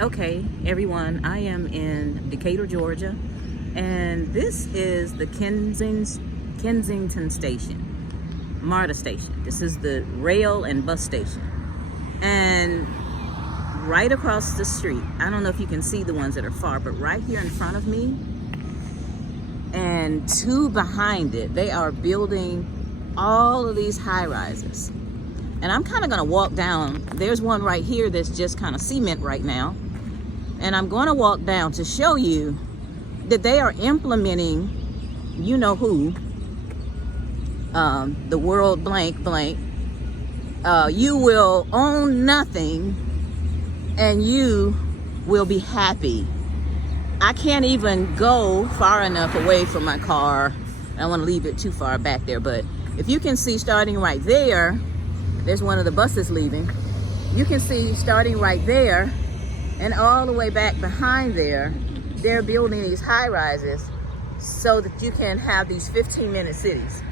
Okay, everyone, I am in Decatur, Georgia, and this is the Kensington Station, MARTA Station. This is the rail and bus station. And right across the street, I don't know if you can see the ones that are far, but right here in front of me and two behind it, they are building all of these high rises. And I'm kind of going to walk down. There's one right here that's just kind of cement right now. And I'm going to walk down to show you that they are implementing, you know who, the world blank. You will own nothing and you will be happy. I can't even go far enough away from my car. I don't want to leave it too far back there, but if you can see starting right there, there's one of the buses leaving. You can see starting right there and all the way back behind there, they're building these high rises so that you can have these 15-minute cities.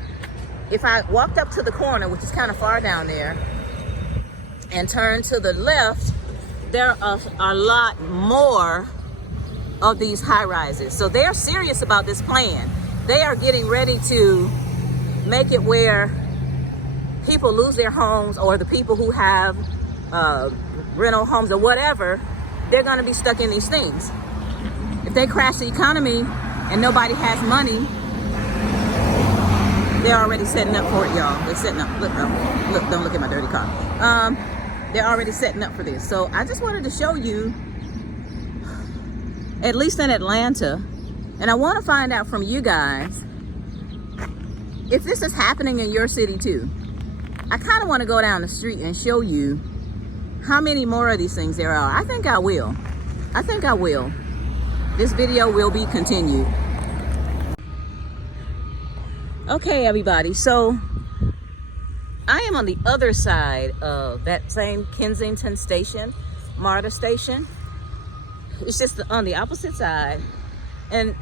If I walked up to the corner, which is kind of far down there, and turned to the left, there are a lot more of these high rises. So they're serious about this plan. They are getting ready to make it where people lose their homes, or the people who have rental homes or whatever, they're going to be stuck in these things. If they crash the economy and nobody has money, they're already setting up for it, y'all. They're setting up. Look, don't look at my dirty car. They're already setting up for this. So I just wanted to show you, at least in Atlanta, and I want to find out from you guys if this is happening in your city too. I kind of want to go down the street and show you how many more of these things there are. I think I will. This video will be continued. Okay, everybody. So I am on the other side of that same Kensington Station, MARTA Station. It's just on the opposite side. And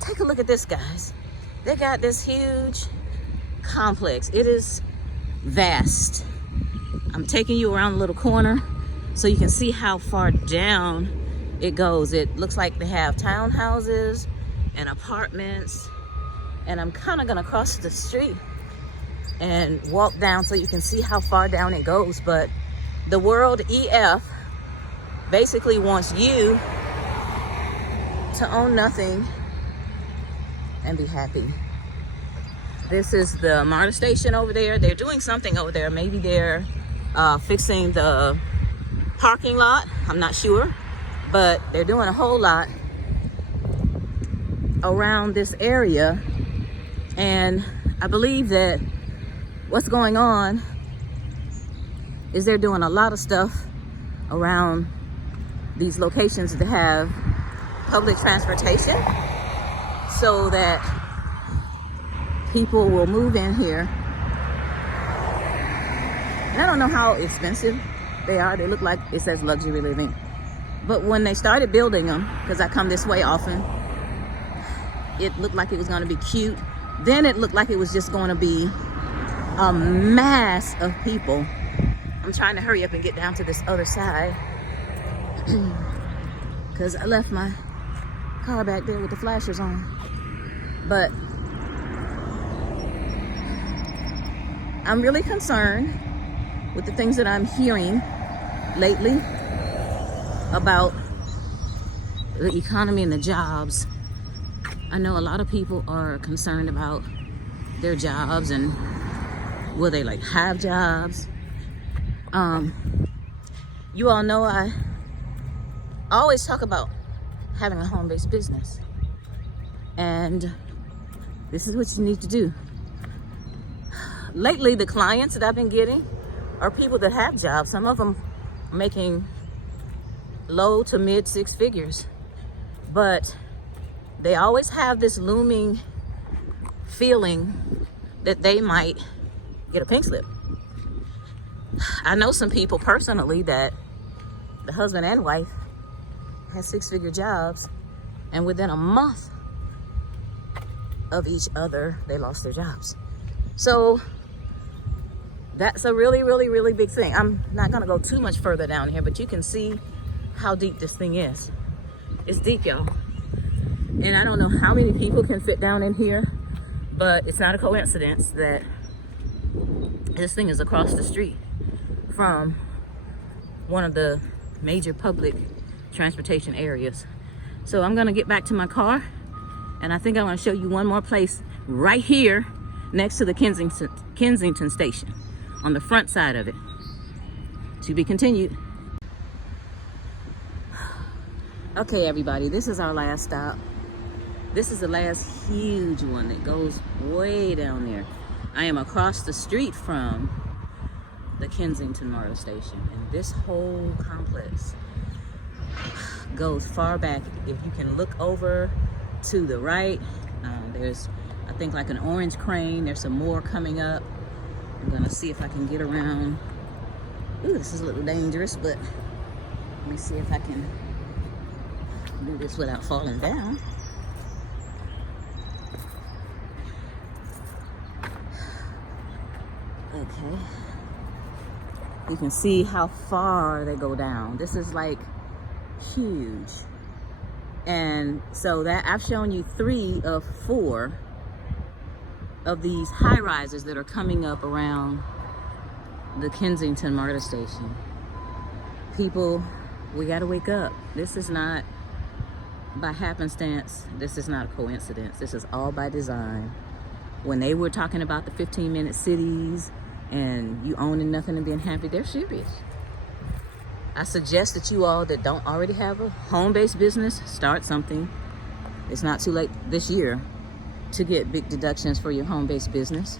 take a look at this, guys. They got this huge complex. It is vast. I'm taking you around a little corner so you can see how far down it goes. It looks like they have townhouses and apartments. And I'm kind of going to cross the street and walk down so you can see how far down it goes. But the World EF basically wants you to own nothing and be happy. This is the MARTA station over there. They're doing something over there. Maybe they're fixing the parking lot. I'm not sure. But they're doing a whole lot around this area. And I believe that what's going on is they're doing a lot of stuff around these locations that have public transportation so that people will move in here. And I don't know how expensive they are. They look like it says luxury living. But when they started building them, because I come this way often, it looked like it was going to be cute. Then it looked like it was just going to be a mass of people. I'm trying to hurry up and get down to this other side because I left my car back there with the flashers on. But I'm really concerned with the things that I'm hearing lately about the economy and the jobs. I know a lot of people are concerned about their jobs and will they have jobs. You all know I always talk about having a home-based business, and this is what you need to do. Lately, the clients that I've been getting are people that have jobs. Some of them are making low to mid six figures, but they always have this looming feeling that they might get a pink slip. I know some people personally that the husband and wife had six-figure jobs, and within a month of each other, they lost their jobs. So that's a really, really, really big thing. I'm not gonna go too much further down here, but you can see how deep this thing is. It's deep, y'all. And I don't know how many people can fit down in here, but it's not a coincidence that this thing is across the street from one of the major public transportation areas. So I'm gonna get back to my car, and I think I want to show you one more place right here next to the Kensington station, on the front side of it. To be continued. Okay, everybody, this is our last stop. This is the last huge one that goes way down there. I am across the street from the Kensington MARTA station, and this whole complex goes far back. If you can look over to the right, there's, I think, like an orange crane. There's some more coming up. I'm gonna see if I can get around. Ooh, this is a little dangerous, but let me see if I can do this without falling down. Okay. You can see how far they go down. This is like huge. And so that I've shown you 3 of 4 of these high rises that are coming up around the Kensington MARTA station. People, we gotta wake up. This is not by happenstance. This is not a coincidence. This is all by design. When they were talking about the 15-minute cities and you owning nothing and being happy, they're serious. I suggest that you all that don't already have a home-based business, start something. It's not too late this year to get big deductions for your home-based business.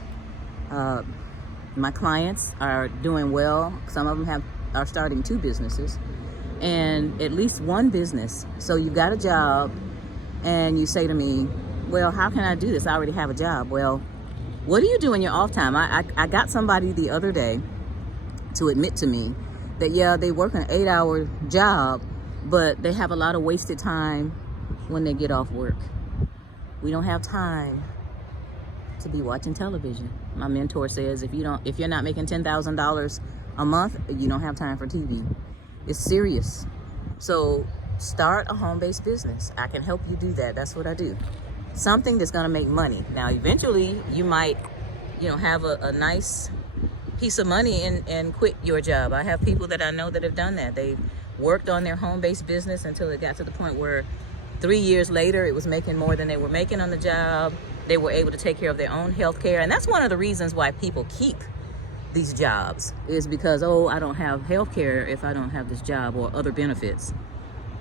My clients are doing well. Some of them are starting 2 businesses and at least 1 business. So you've got a job and you say to me, well, how can I do this? I already have a job. Well, what do you do in your off time? I got somebody the other day to admit to me that, yeah, they work an 8-hour job, but they have a lot of wasted time when they get off work. We don't have time to be watching television. My mentor says if you're not making $10,000 a month, you don't have time for TV. It's serious. So start a home-based business. I can help you do that. That's what I do. Something that's gonna make money. Now, eventually you might, have a nice piece of money and quit your job. I have people that I know that have done that. They worked on their home-based business until it got to the point where 3 years later it was making more than they were making on the job. They were able to take care of their own health care. And that's one of the reasons why people keep these jobs, is because, oh, I don't have health care if I don't have this job, or other benefits.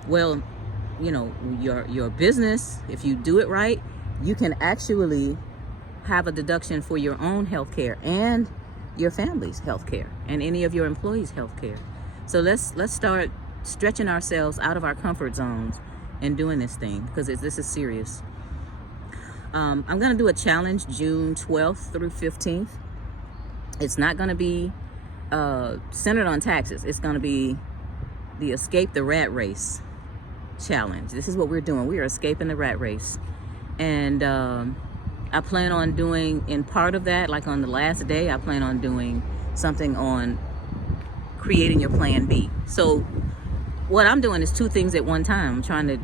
Well, your business, if you do it right, you can actually have a deduction for your own health care and your family's health care and any of your employees' health care. So let's start stretching ourselves out of our comfort zones and doing this thing, because this is serious. I'm going to do a challenge June 12th through 15th. It's not going to be centered on taxes. It's going to be the Escape the Rat Race challenge. This is what we're doing. We are escaping the rat race. And I plan on doing, in part of that, like on the last day, I plan on doing something on creating your plan B. So what I'm doing is 2 things at one time. I'm trying to,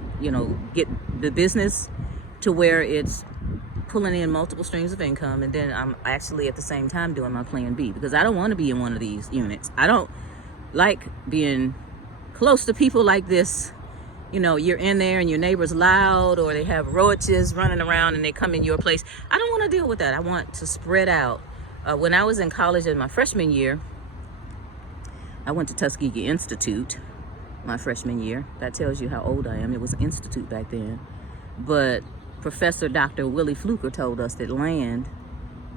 get the business to where it's pulling in multiple streams of income, and then I'm actually at the same time doing my plan B, because I don't want to be in one of these units. I don't like being close to people like this. You're in there and your neighbor's loud, or they have roaches running around and they come in your place. I don't want to deal with that. I want to spread out. When I was in college in my freshman year, I went to Tuskegee Institute my freshman year. That tells you how old I am. It was an institute back then. But Professor Dr. Willie Fluker told us that land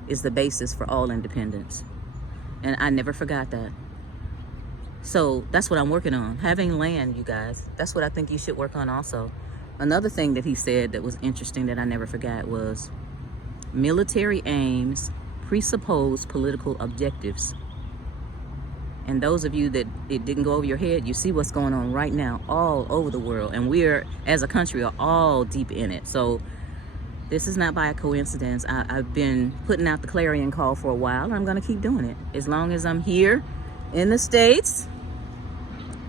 is the basis for all independence. And I never forgot that. So that's what I'm working on, having land, you guys. That's what I think you should work on also. Another thing that he said that was interesting that I never forgot was military aims presuppose political objectives. And those of you that it didn't go over your head, you see what's going on right now all over the world. And we're, as a country, are all deep in it. So this is not by a coincidence. I've been putting out the clarion call for a while. I'm going to keep doing it. As long as I'm here in the States,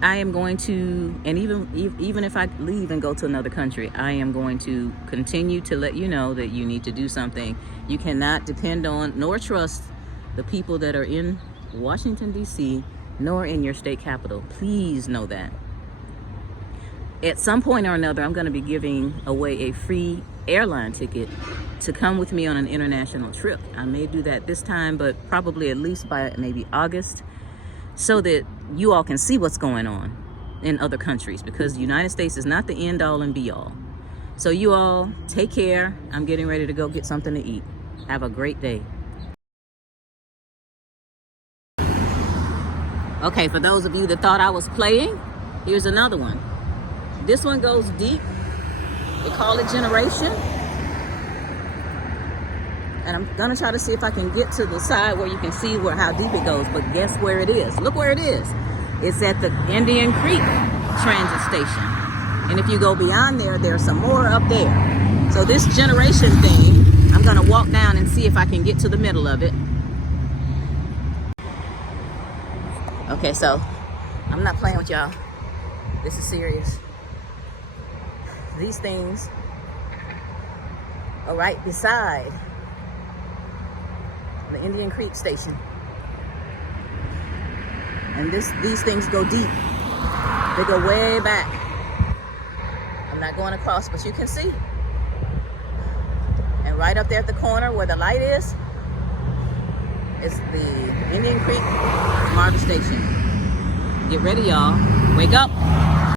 I am going to, and even if I leave and go to another country, I am going to continue to let you know that you need to do something. You cannot depend on nor trust the people that are in Washington, D.C., nor in your state capital. Please know that. At some point or another, I'm going to be giving away a free airline ticket to come with me on an international trip. I may do that this time, but probably at least by maybe August, so that you all can see what's going on in other countries, because the United States is not the end all and be all. So you all take care. I'm getting ready to go get something to eat. Have a great day. Okay, for those of you that thought I was playing, here's another one. This one goes deep. They call it generation. And I'm gonna try to see if I can get to the side where you can see how deep it goes, but guess where it is? Look where it is. It's at the Indian Creek transit station. And if you go beyond there, there's some more up there. So this generation thing, I'm gonna walk down and see if I can get to the middle of it. Okay, so I'm not playing with y'all. This is serious. These things are right beside the Indian Creek station. And these things go deep. They go way back. I'm not going across, but you can see. And right up there at the corner where the light is the Indian Creek Martyr Station. Get ready, y'all. Wake up.